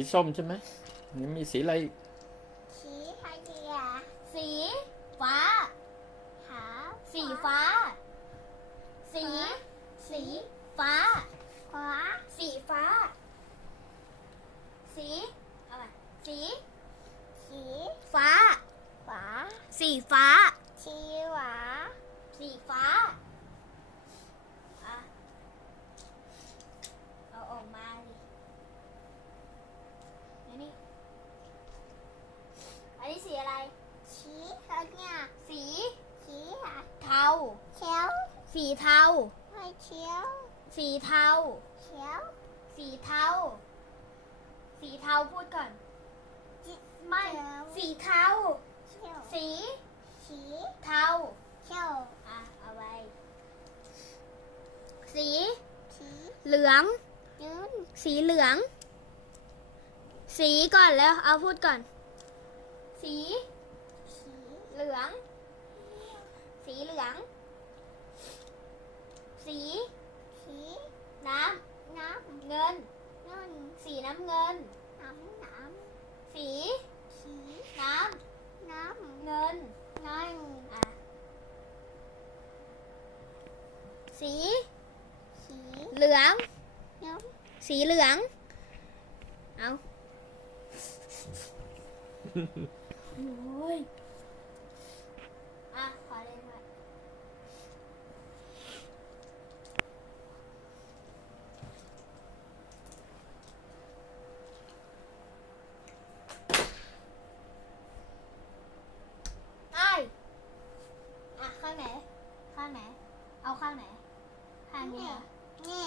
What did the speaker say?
สีส้มใช่ไหมนี่มีสีอะไรอีก สีไทยเดีย สีฟ้า ขาว สีฟ้า สี สีฟ้า ขวา สีฟ้า สีอะไรสี สี ฟ้า ขวา สีฟ้า สีหวา สีฟ้าอะเอาออกมาดิอันนี้อันนี้สีอะไร สีไทยเนี่ย สี สีหา เทาเขียวสีเทา ไม่เขียวสีเทา เขียวสีเทา สีเทาพูดก่อน ไม่ สีเทา เขียวสีสีเทา เขียวอะเอาไว้ สีสีเหลือง ยืนสีเหลือง สีก่อนแล้ว เอาพูดก่อน สีสีเหลือง สีเหลือง สี สี น้ น้ำ เงิ นำนุ่นสีน้ำเงิน น้ำน้สีำสีน้น้ำเงินำนั่นอะสีสีเหลือง น้สีเหลือง เอา โอ้ย อะ ขอเล่นหน่อยไอ้ายอะ ข้างไหน ข้างไหน เอาข้างไหน ข้างนี้นี่